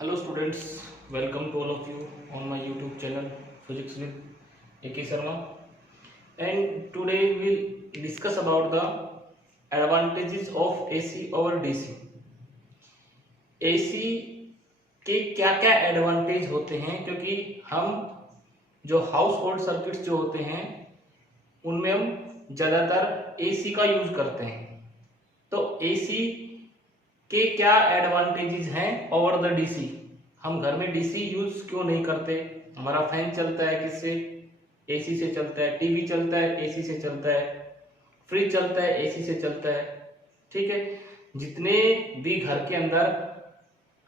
Hello students, welcome to all of you on my YouTube channel Physics with AK Sharma, and today we'll discuss about the advantages of AC over DC. AC के क्या क्या advantage होते हैं, क्योंकि हम जो house hold circuits जो होते हैं उनमें हम ज़्यादातर AC का यूज करते हैं। तो AC के क्या एडवांटेजेस हैं ओवर द DC। हम घर में DC यूज क्यों नहीं करते? हमारा फैन चलता है किससे? AC से चलता है। टीवी चलता है AC से चलता है। फ्रिज चलता है AC से चलता है। ठीक है, जितने भी घर के अंदर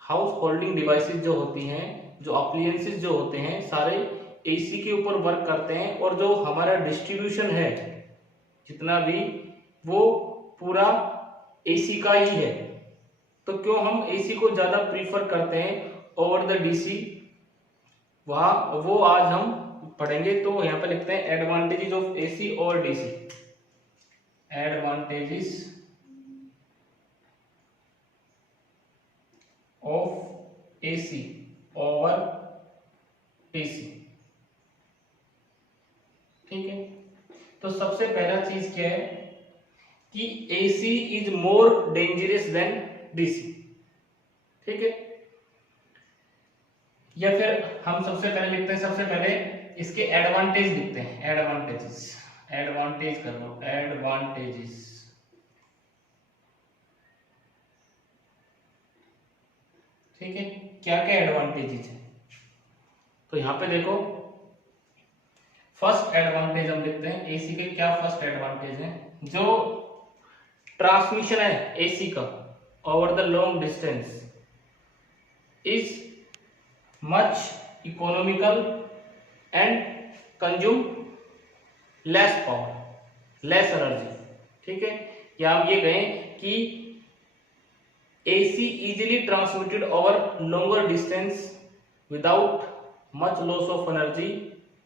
हाउस होल्डिंग डिवाइसेस जो होती हैं, जो अप्लायंसेस जो होते हैं, सारे AC के ऊपर वर्क करते हैं, और जो हमारा डिस्ट्रीब्यूशन है जितना भी, वो पूरा AC का ही है। तो क्यों हम AC को ज्यादा प्रीफर करते हैं ओवर द DC, वो आज हम पढ़ेंगे। तो यहाँ पे लिखते हैं एडवांटेजेस ऑफ AC और DC। Advantages of AC over DC। ठीक है, तो सबसे पहला चीज क्या है कि AC is more dangerous than DC। ठीक है, या फिर हम सबसे पहले लिखते हैं, सबसे पहले इसके एडवांटेज लिखते हैं। एडवांटेज कर लो, एडवांटेजेस। ठीक है, क्या क्या एडवांटेजेस है? तो यहां पे देखो, फर्स्ट एडवांटेज हम लिखते हैं AC के। क्या फर्स्ट एडवांटेज है? जो ट्रांसमिशन है AC का over the long distance is much economical and consume less power, less energy. ठीक है, या हम ये कहें कि AC easily transmitted over longer distance without much loss of energy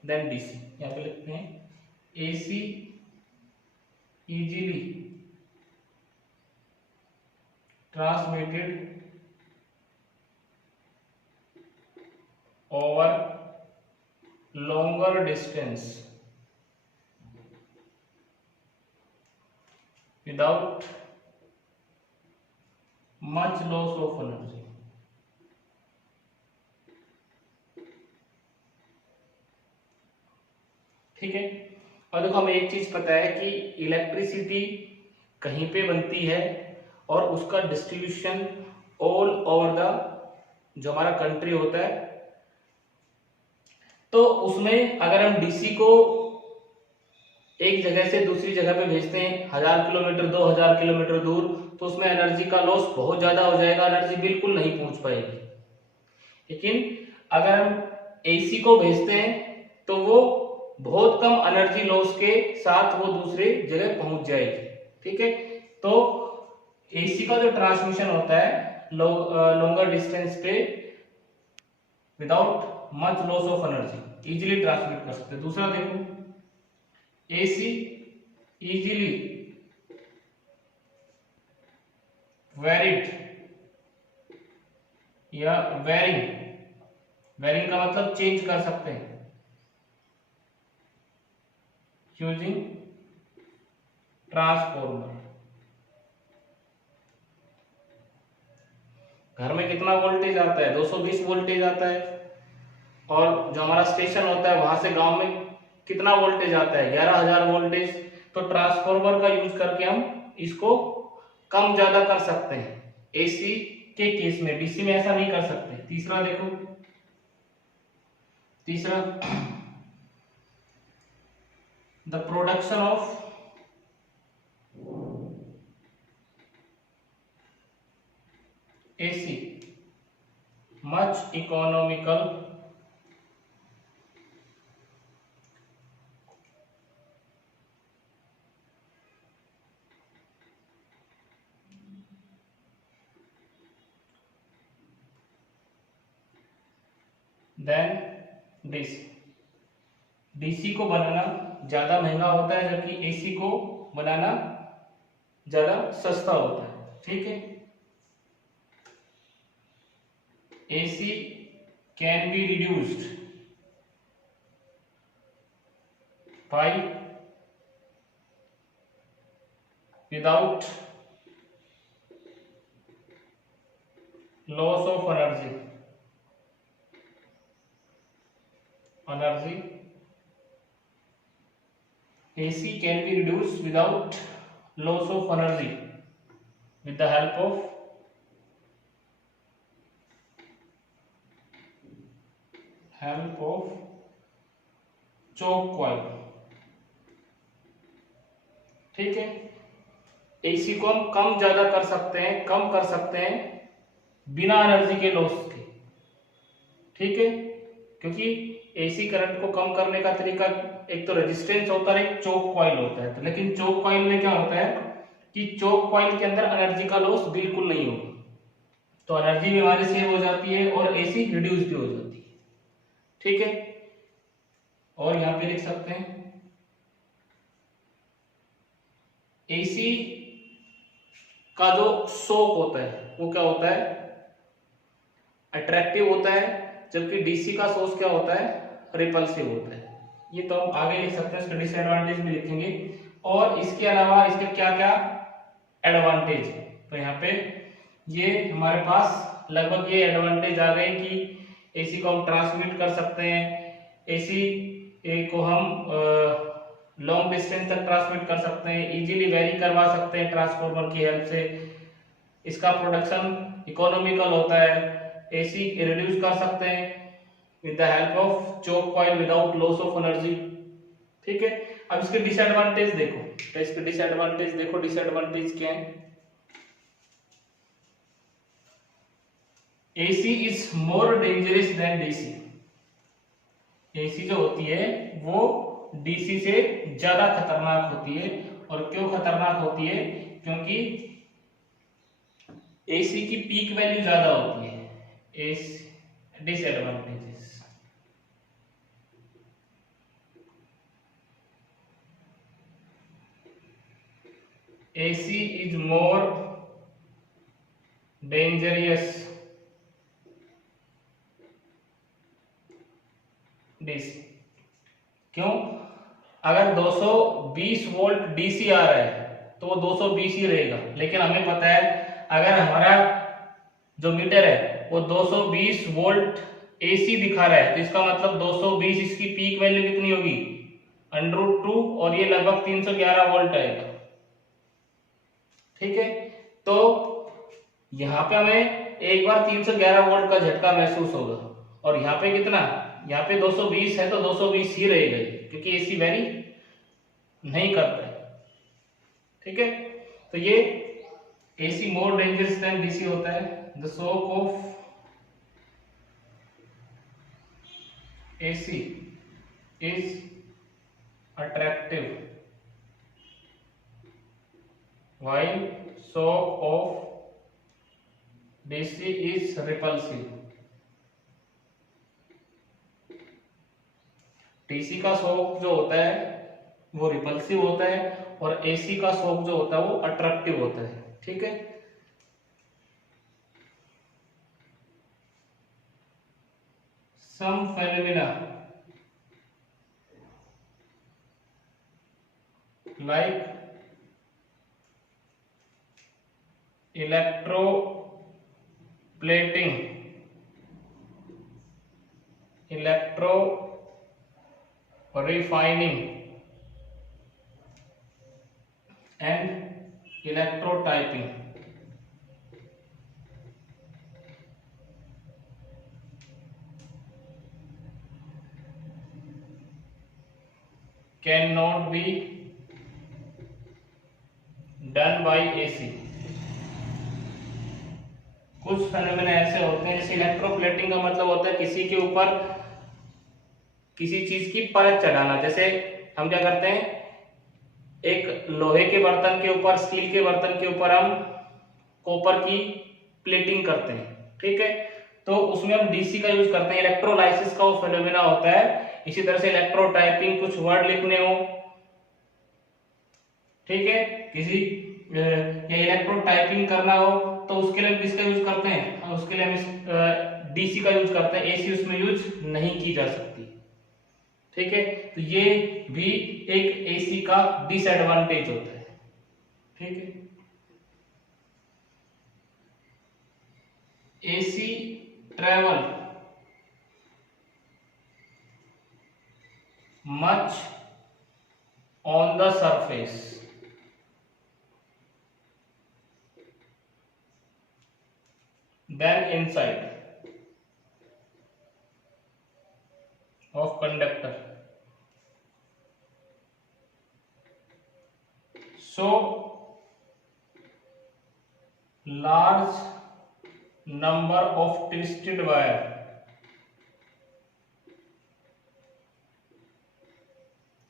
than DC। यहाँ पे लिखते हैं AC easily transmitted over longer distance without much loss of energy। ठीक है, और देखो हमें एक चीज पता है कि इलेक्ट्रिसिटी कहीं पे बनती है और उसका डिस्ट्रीब्यूशन ऑल ओवर द जो हमारा कंट्री होता है। तो उसमें अगर हम DC को एक जगह से दूसरी जगह पे भेजते हैं 1000 किलोमीटर 2000 किलोमीटर दूर, तो उसमें एनर्जी का लॉस बहुत ज्यादा हो जाएगा, एनर्जी बिल्कुल नहीं पहुंच पाएगी। लेकिन अगर हम AC को भेजते हैं तो वो बहुत कम एनर्जी लॉस के साथ वो दूसरे जगह पहुंच जाएगी। ठीक है, तो AC का जो ट्रांसमिशन होता है लॉन्गर डिस्टेंस पे without much loss of energy easily transmit कर सकते हैं। दूसरा देखो, AC इजीली वेरिड या वेरिंग का मतलब चेंज कर सकते हैं यूजिंग ट्रांसफॉर्मर। घर में कितना वोल्टेज आता है? 220 वोल्टेज आता है, और जो हमारा स्टेशन होता है वहां से गांव में कितना वोल्टेज आता है? 11000 वोल्टेज। तो ट्रांसफॉर्मर का यूज करके हम इसको कम ज्यादा कर सकते हैं AC के केस में। DC में ऐसा नहीं कर सकते। तीसरा देखो, तीसरा the production of AC much economical than DC। DC को बनाना ज्यादा महंगा होता है, जबकि AC को बनाना ज्यादा सस्ता होता है। ठीक है, AC can be reduced by without loss of energy. AC can be reduced without loss of energy with the help of choke coil. ठीक है, एसी को हम कम ज्यादा कर सकते हैं, कम कर सकते हैं बिना एनर्जी के लॉस के। ठीक है, क्योंकि एसी करंट को कम करने का तरीका एक तो रेजिस्टेंस होता है, एक चोक कॉइल होता है। तो लेकिन चोक कॉइल में क्या होता है कि चोक कॉइल के अंदर एनर्जी का लॉस बिल्कुल नहीं होगा, तो एनर्जी भी हमारी सेव हो जाती है और एसी रिड्यूस भी हो जाती है। ठीक है, और यहां पे लिख सकते हैं एसी का जो शॉक होता है वो क्या होता है, अट्रैक्टिव होता है, जबकि डीसी का सोर्स क्या होता है, रिपल्सिव होता है। ये तो हम आगे लिख सकते हैं, इसका डिसएडवांटेज भी लिखेंगे। और इसके अलावा इसके क्या क्या एडवांटेज, तो यहाँ पे ये हमारे पास लगभग ये एडवांटेज आ गए कि एसी को हम ट्रांसमिट कर सकते हैं, एसी को हम लॉन्ग डिस्टेंस तक ट्रांसमिट कर सकते हैं, इजीली वेरी करवा सकते हैं ट्रांसफार्मर की हेल्प से, इसका प्रोडक्शन इकोनॉमिकल होता है, एसी रिड्यूस कर सकते हैं with the help of choke coil without loss of energy. ठीक है, अब इसके डिसएडवांटेज देखो, तो इसके डिसएडवांटेज देखो, डिसएडवांटेज क्या है। AC is more dangerous than DC. AC जो होती है वो डीसी से ज्यादा खतरनाक होती है। और क्यों खतरनाक होती है, क्योंकि एसी की पीक वैल्यू ज्यादा होती है। Disadvantages, AC is more dangerous DC। क्यों? अगर 220 वोल्ट डीसी आ रहा है तो वो 220 ही रहेगा, लेकिन हमें पता है अगर हमारा जो मीटर है वो 220 वोल्ट एसी दिखा रहा है तो इसका मतलब 220 इसकी पीक वैल्यू कितनी होगी, √2, और ये लगभग 311 वोल्ट आएगा। ठीक है, तो यहाँ पे हमें एक बार 311 वोल्ट का झटका महसूस होगा, और यहाँ पे कितना, यहाँ पे 220 है तो 220 ही रहेगा क्योंकि एसी वेरी नहीं करता है। ठीक है, तो ये AC more dangerous than DC होता है। The shock of AC is attractive while shock of DC is repulsive। DC का शॉक जो होता है वो रिपल्सिव होता है और एसी का शॉक जो होता है वो अट्रैक्टिव होता है। ठीक है, some phenomena like electroplating, electro-refining and electrotyping cannot be done by AC। कुछ फेनोमेना ऐसे होते हैं, जैसे इलेक्ट्रोप्लेटिंग का मतलब होता है किसी के ऊपर किसी चीज की परत चढ़ाना। जैसे हम क्या करते हैं, एक लोहे के बर्तन के ऊपर, स्टील के बर्तन के ऊपर हम कॉपर की प्लेटिंग करते हैं। ठीक है, तो उसमें हम डीसी का यूज करते हैं, इलेक्ट्रोलाइसिस का वो फेनोमेना होता है। इसी तरह से इलेक्ट्रोटाइपिंग, कुछ वर्ड लिखने हो, ठीक है, किसी या इलेक्ट्रोटाइपिंग करना हो तो उसके लिए किसका यूज करते हैं, उसके लिए हम डीसी का यूज करते हैं, एसी उसमें यूज नहीं की जा सकती। ठीक है, तो ये भी एक एसी का डिसएडवांटेज होता है। ठीक है, AC travel much on the surface then inside of conductor. So large number of twisted wire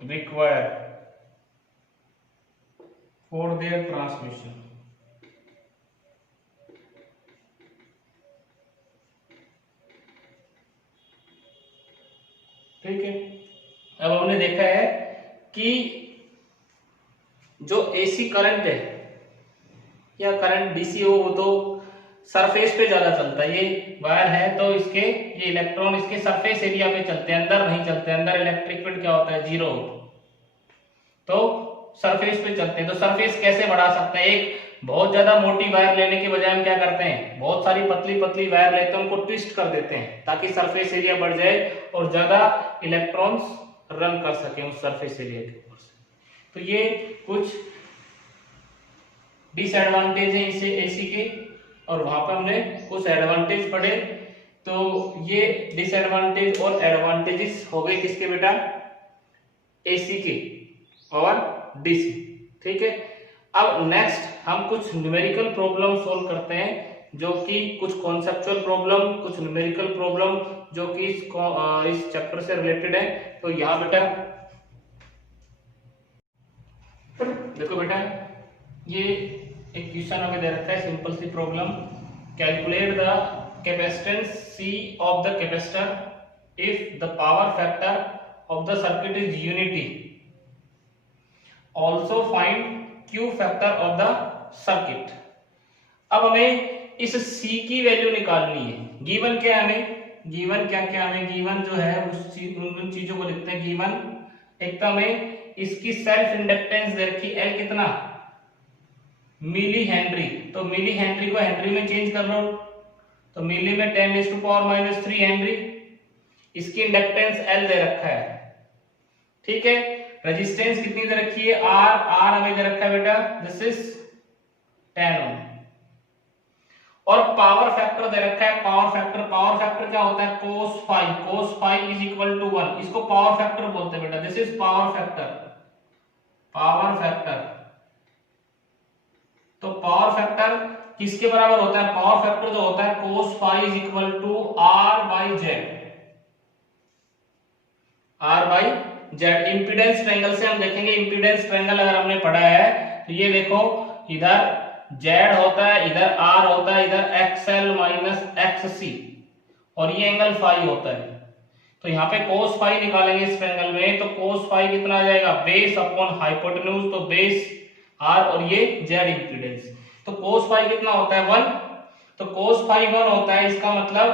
required for their transmission. ठीक है, अब हमने देखा है कि जो एसी करंट है या करंट डीसी हो वो तो सरफेस पे ज्यादा चलता है। ये वायर है तो इसके ये इलेक्ट्रॉन इसके सरफेस एरिया पे चलते हैं, अंदर नहीं चलते। अंदर इलेक्ट्रिक फील्ड क्या होता है, जीरो, तो सरफेस पे चलते हैं। तो सरफेस कैसे बढ़ा सकते हैं? एक बहुत ज्यादा मोटी वायर लेने के बजाय हम क्या करते हैं, बहुत सारी पतली पतली वायर लेते हैं, उनको ट्विस्ट कर देते हैं ताकि सरफेस एरिया बढ़ जाए और ज्यादा इलेक्ट्रॉन्स रन कर सके उस सरफेस एरिया के ऊपर से। तो ये कुछ डिसएडवांटेज है इसे एसी के, और वहां पर हमने कुछ एडवांटेज पढ़े। तो ये डिसएडवांटेज और एडवांटेजेस हो गए किसके बेटा, एसी के और डीसी। ठीक है, अब नेक्स्ट हम कुछ न्यूमेरिकल प्रॉब्लम सॉल्व करते हैं, जो कि कुछ कॉन्सेप्चुअल प्रॉब्लम, कुछ न्यूमेरिकल प्रॉब्लम जो कि इस चैप्टर से रिलेटेड है। तो यहां बेटा देखो बेटा, ये एक क्वेश्चन हमें दे रखा है, simple C problem. Calculate the capacitance C of the capacitor if the power factor of the circuit is unity. Also find Q factor of the circuit. अब हमें इस C की वैल्यू निकालनी है। गिवन क्या है हमें, गिवन क्या क्या हमें, गिवन जो है उन चीजों को लिखते हैं गिवन। एक तो हमें इसकी सेल्फ इंडक्टेंस दे रखी L कितना, मिली हेनरी। तो मिली हेनरी को हेनरी में चेंज कर लो, तो मिली में 10⁻³ हेनरी। इसकी इंडक्टेंस L दे रखा है। ठीक है, रेजिस्टेंस कितनी दे रखी है, R हमें दे रखा है बेटा, दिस इज 10 ओम। और पावर फैक्टर दे रखा है, पावर फैक्टर क्या होता है, cos phi is equal to 1। इसको पावर फैक्टर बोलते हैं बेटा, दिस इज पावर फैक्टर। तो पावर फैक्टर किसके बराबर होता है, पावर फैक्टर जो होता है cos phi is equal to R/Z। Impedance triangle से हम देखेंगे, इंपीडेंस ट्रायंगल अगर हमने पढ़ा है तो ये देखो, इधर Z होता है, इधर R होता है, इधर XL माइनस XC, और ये एंगल फाई होता है। तो यहाँ पे cos फाई निकालेंगे इस ट्रायंगल में, तो cos फाई कितना आ जाएगा, बेस अपॉन हाइपोटेन्यूज, तो बेस R और ये Z इंपीडेंस। तो cos फाई कितना होता है, 1। तो cos फाई 1 होता है, इसका मतलब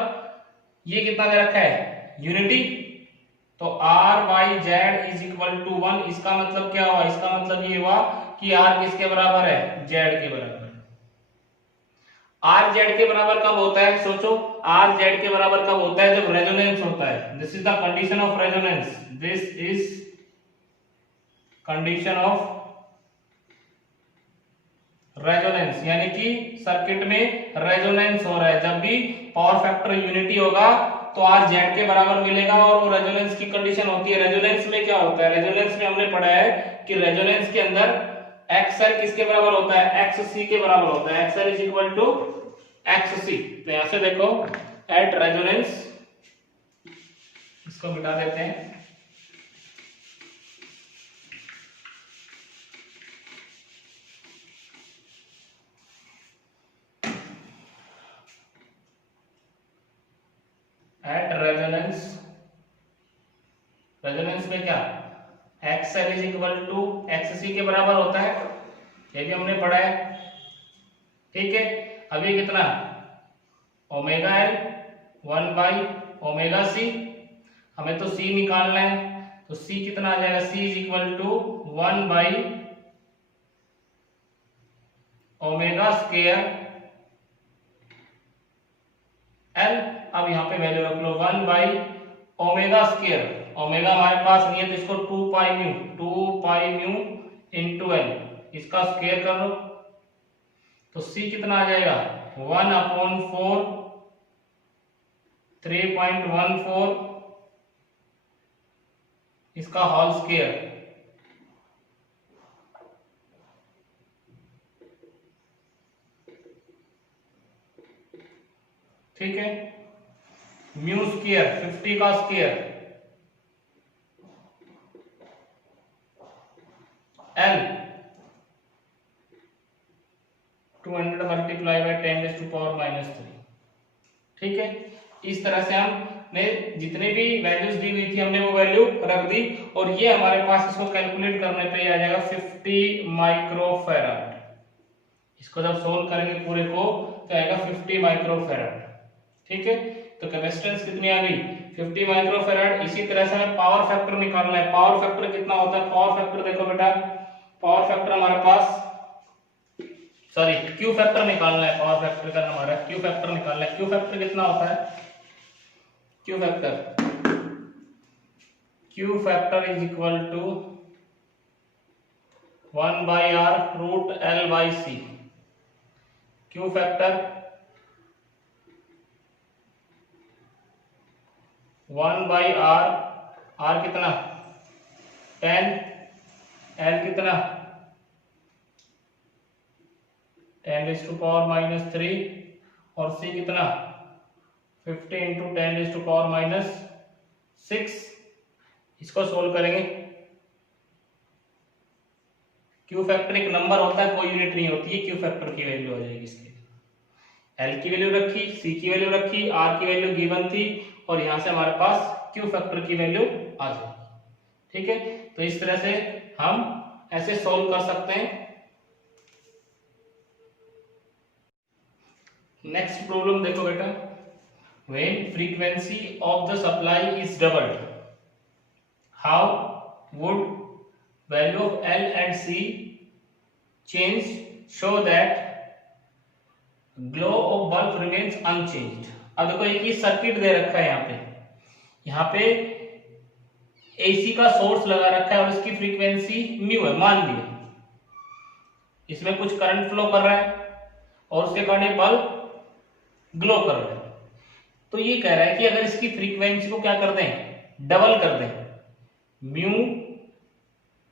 ये कितना दे रखा है, यूनिटी। तो R/Z इज इक्वल टू 1। इसका मतलब क्या हुआ, इसका मतलब ये हुआ कि R किसके बराबर है, Z के बराबर। R Z के बराबर कब होता है, सोचो, R Z के बराबर कब होता है, जब रेजोनेंस होता है। This is the condition of resonance, this is condition of resonance, यानी कि सर्किट में रेजोनेंस हो रहा है। जब भी पावर फैक्टर यूनिटी होगा तो R Z के बराबर मिलेगा, और वो रेजोनेंस की कंडीशन होती है। रेजोनेंस में क्या होता है, रेजोनेंस में हमने पढ़ा है कि रेजोनेंस के अंदर XL किसके बराबर होता है, XC के बराबर होता है। XL is equal to XC। तो यहां से देखो, एट रेजोनेंस, इसको मिटा देते हैं, एट रेजोनेंस में क्या, XL is equal to XC के बराबर होता है, ये भी हमने पढ़ा है। ठीक है, अभी कितना, ओमेगा L 1/ओमेगा c। हमें तो c निकालना है, तो c कितना आ जाएगा, c इज इक्वल टू 1/ओमेगा² l। अब यहाँ पे वैल्यू रख लो 1/ओमेगा²। ओमेगा हमारे पास नहीं है तो इसको 2π μ इंटू l, इसका स्क्वायर कर लो, तो c कितना आ जाएगा 1/4 3.14 इसका होल स्क्वायर। ठीक है, म्यू स्क्वायर 50 का स्क्वायर l 200 मल्टीप्लाई बाय 10⁻⁻3। ठीक है, इस तरह से हमने जितने भी वैल्यूज दी हुई थी हमने वो वैल्यू रख दी, और ये हमारे पास इसको कैलकुलेट करने पे आ जाएगा 50 माइक्रोफैराड। इसको जब सोल्व करेंगे पूरे को तो आएगा 50 माइक्रोफैराड। ठीक है, तो कैपेसिटेंस कितनी आ गई 50 माइक्रोफैराड। इसी तरह से हमें पावर फैक्टर निकालना है। पावर फैक्टर कितना होता है, पावर फैक्टर देखो बेटा, पावर फैक्टर हमारे पास, सॉरी क्यू फैक्टर निकालना है, पावर फैक्टर का हमारा क्यू फैक्टर निकालना है। क्यू फैक्टर कितना होता है, Q factor is equal to 1/r√l/c। Q factor 1/r, r कितना 10, l कितना 10⁻⁻3 और c कितना 50 इंटू 10⁻⁻6। इसको सोल्व करेंगे। क्यू फैक्टर एक नंबर होता है, कोई यूनिट नहीं होती है, क्यू फैक्टर की वैल्यू आ जाएगी। इसके एल की वैल्यू रखी, सी की वैल्यू रखी, आर की वैल्यू गिवन थी, और यहां से हमारे पास क्यू फैक्टर की वैल्यू आ जाएगी। ठीक है, तो इस तरह से हम ऐसे सोल्व कर सकते हैं। नेक्स्ट प्रॉब्लम देखो बेटा, when frequency of the supply is doubled, how would value of L and C change so that glow of bulb remains unchanged। अब देखो एक ही सर्किट दे रखा है, यहाँ पे AC का सोर्स लगा रखा है और इसकी फ्रीक्वेंसी म्यू है, मान लिया। इसमें कुछ करंट फ्लो कर रहा है और उसके कारण बल्ब ग्लो कर रहा है। तो ये कह रहा है कि अगर इसकी फ्रीक्वेंसी को क्या कर दें, डबल कर दें, mu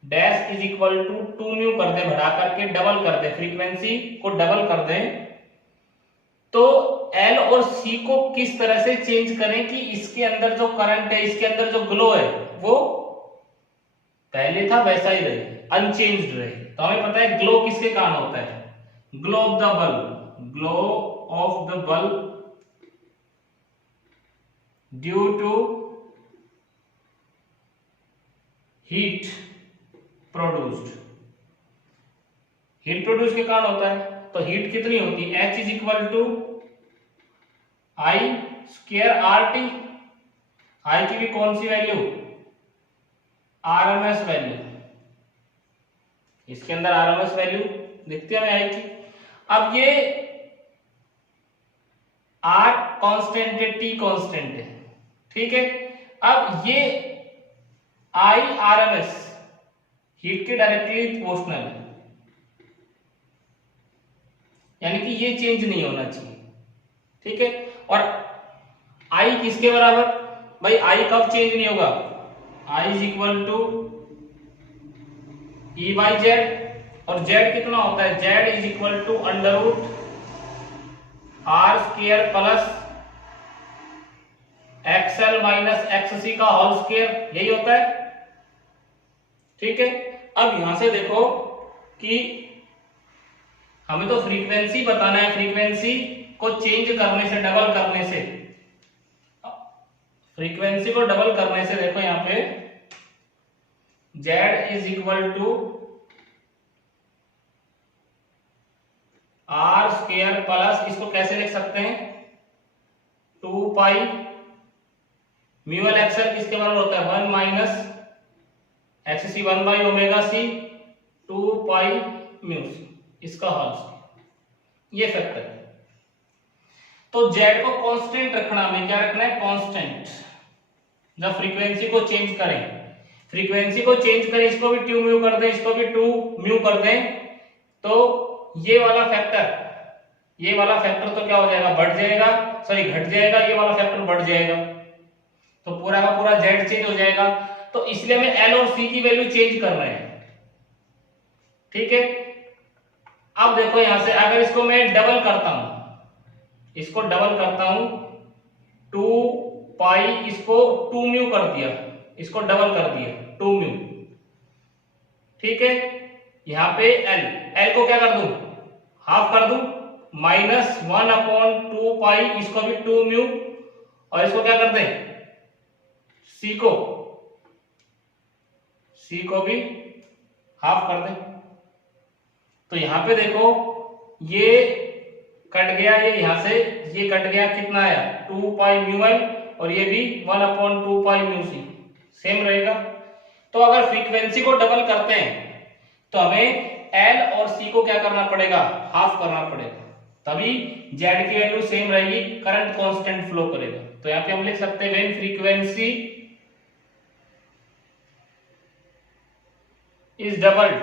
dash is equal to 2 mu कर दें, बढ़ा करके डबल कर दें, फ्रीक्वेंसी को डबल कर दें, तो एल और सी को किस तरह से चेंज करें कि इसके अंदर जो करंट है, इसके अंदर जो ग्लो है वो पहले था वैसा ही रहे, अनचेंज्ड रहे। तो हमें पता है ग्लो किसके कारण होता है, glow of the bulb, glow of the bulb due to heat produced. Heat produce के कारण होता है। तो हीट कितनी होती है, H is equal to I² RT। I की भी कौन सी वैल्यू, RMS वैल्यू, इसके अंदर RMS वैल्यू दिखती है हमें I की। अब ये R कांस्टेंट है, T कांस्टेंट है, ठीक है। अब ये I RMS हीट के डायरेक्टली प्रोपोर्शनल है, यानी कि ये चेंज नहीं होना चाहिए, ठीक है। और I किसके बराबर, भाई I कब चेंज नहीं होगा, I is equal to E/Z, और Z कितना होता है, Z is equal to √R² plus XL minus XC का होल स्क्वायर, यही होता है, ठीक है। अब यहां से देखो कि हमें तो फ्रीक्वेंसी बताना है, फ्रीक्वेंसी को चेंज करने से, डबल करने से, फ्रीक्वेंसी को डबल करने से देखो यहां पे Z is equal to R² plus, इसको कैसे लिख सकते हैं, 2π पाई म्यू एल एक्सएल किसके बराबर होता है 1 minus X C 1 by omega C 2 pi mu C, इसका होल स्क्वायर, ये फैक्टर है। तो जेड को कांस्टेंट रखना, हमें क्या रखना है कांस्टेंट। जब फ्रीक्वेंसी को चेंज करें, फ्रीक्वेंसी को चेंज करें, इसको भी 2 म्यू कर दें, इसको भी 2 म्यू कर दें, तो ये वाला फैक्टर तो क्या हो जाएगा बढ़ जाएगा, सॉरी घट जाएगा, ये वाला फैक्टर बढ़ जाएगा, तो पूरा का पूरा जेड चेंज हो जाएगा। तो इसलिए हमें एल और सी की वैल्यू चेंज कर रहे हैं, ठीक है। अब देखो यहां से अगर इसको मैं डबल करता हूं, इसको डबल करता हूं 2 पाई, इसको 2 म्यू कर दिया, इसको डबल कर दिया 2 म्यू, ठीक है। यहां पे एल को क्या कर दूं हाफ कर दूं, माइनस 1/2 पाई, इसको भी 2 म्यू, और इसको क्या कर दें सी को भी हाफ कर दें। तो यहां पे देखो ये कट गया, ये यहां से ये कट गया, कितना आया 2 पाई म्यू एल, और ये भी 1/2 पाई म्यू सी सेम रहेगा। तो अगर फ्रीक्वेंसी को डबल करते हैं तो हमें एल और सी को क्या करना पड़ेगा हाफ करना पड़ेगा, तभी जेड की वैल्यू सेम रहेगी, करंट कांस्टेंट फ्लो करेगा। तो यहां पे हम लिख सकते हैं when frequency is doubled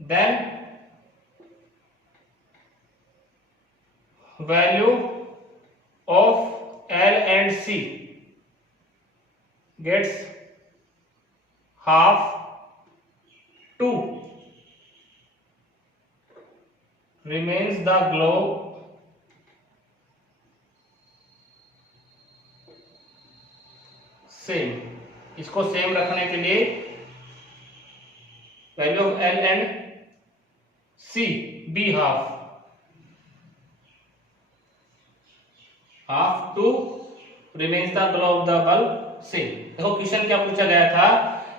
then value of L and C gets half to remains the globe same। इसको सेम रखने के लिए value of L and C be half to remains the glow of the bulb same. देखो question क्या पूछा गया था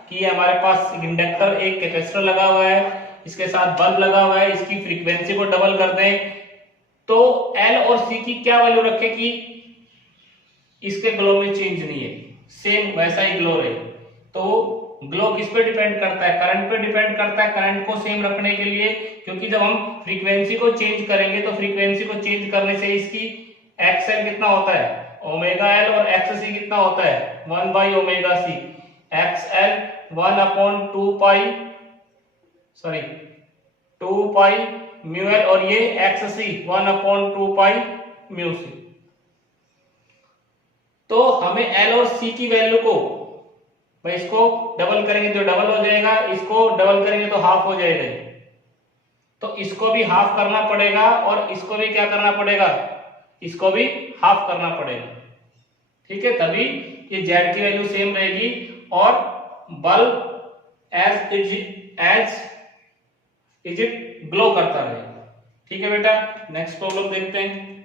कि हमारे पास इंडक्टर एक कैपेसिटर लगा हुआ है, इसके साथ बल्ब लगा हुआ है, इसकी फ्रीक्वेंसी को डबल कर दें तो एल और सी की क्या वैल्यू रखे कि इसके ग्लो में चेंज नहीं है, सेम वैसा ही ग्लो रहे। तो ग्लो किस पे डिपेंड करता है करंट पे डिपेंड करता है, करंट को सेम रखने के लिए, क्योंकि जब हम फ्रीक्वेंसी को चेंज करेंगे तो फ्रीक्वेंसी को चेंज करने से इसकी एक्सएल कितना होता है ओमेगा एल, और एक्स सी कितना होता है 1 by omega C, XL 1/2 pi 2 pi mu L, और ये एक्स सी 1/2 पाई म्यू सी। तो हमें एल और सी की वैल्यू को भाई इसको डबल करेंगे तो डबल हो जाएगा, इसको डबल करेंगे तो हाफ हो जाएगा, तो इसको भी हाफ करना पड़ेगा और इसको भी क्या करना पड़ेगा इसको भी हाफ करना पड़ेगा, ठीक है। तभी ये जेड की वैल्यू सेम रहेगी और बल्ब एज इट ग्लो करता रहेगा, ठीक है बेटा। नेक्स्ट प्रॉब्लम देखते हैं।